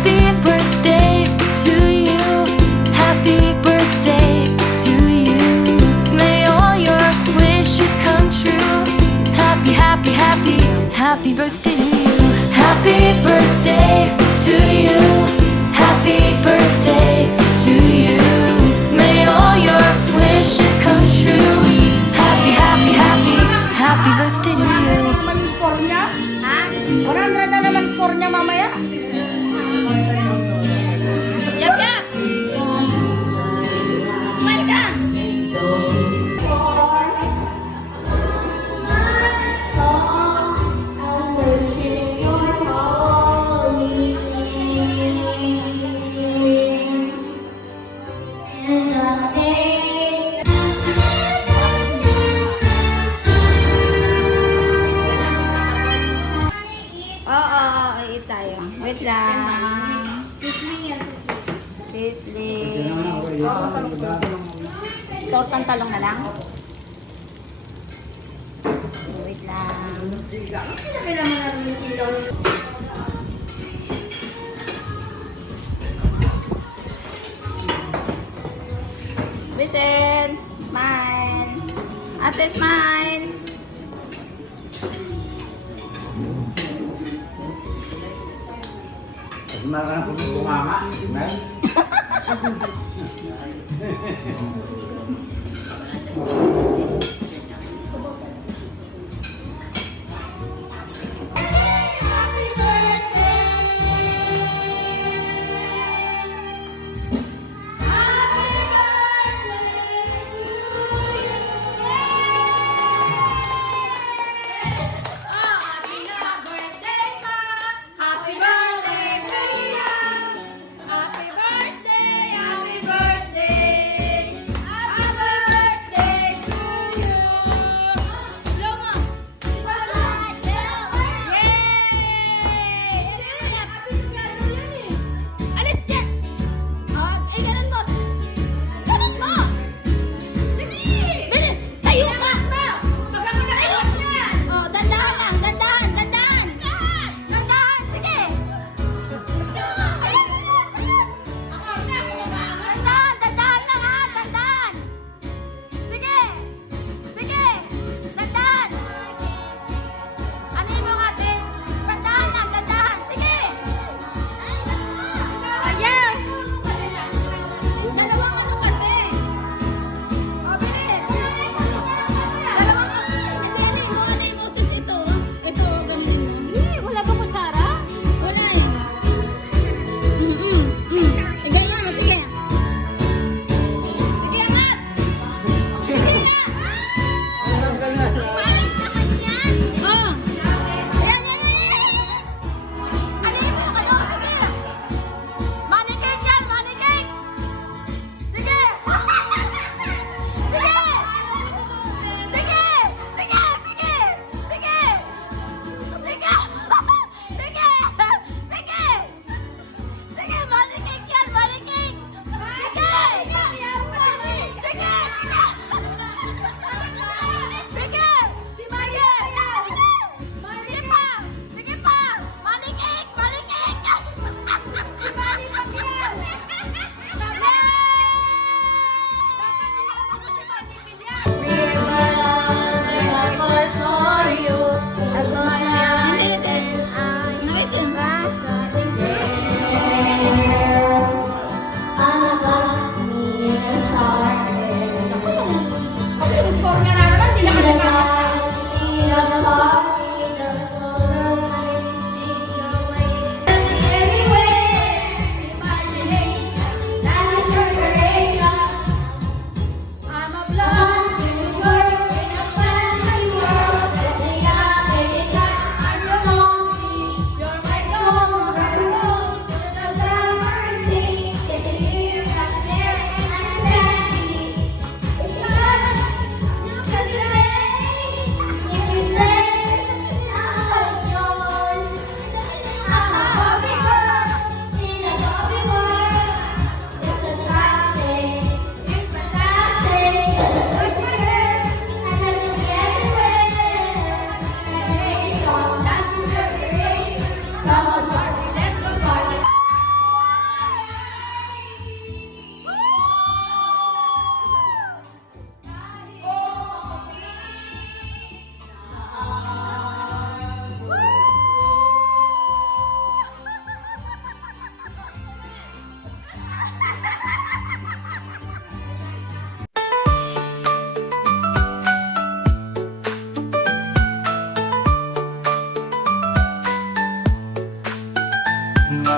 Happy birthday to you. Happy birthday to you. May all your wishes come true. Happy, happy, happy, happy birthday to you. Happy birthday to you. Happy birthday to you. May all your wishes come true. Happy, happy, happy, happy birthday to you. Naman yung score niya? Ha? 100 na naman score niya mamaya. Yap, yap! Smile ka! Oo, eat tayo. Wait lang. Sisling. Tortang talong na lang. Wait lang. Listen. Smile. Ate, smile. Sebenarnya aku mama, kan?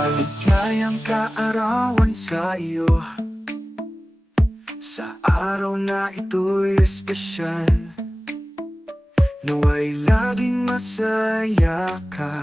Maligayang kaarawan sa iyo, sa araw na ito'y espesyal. Nawa'y laging masaya ka.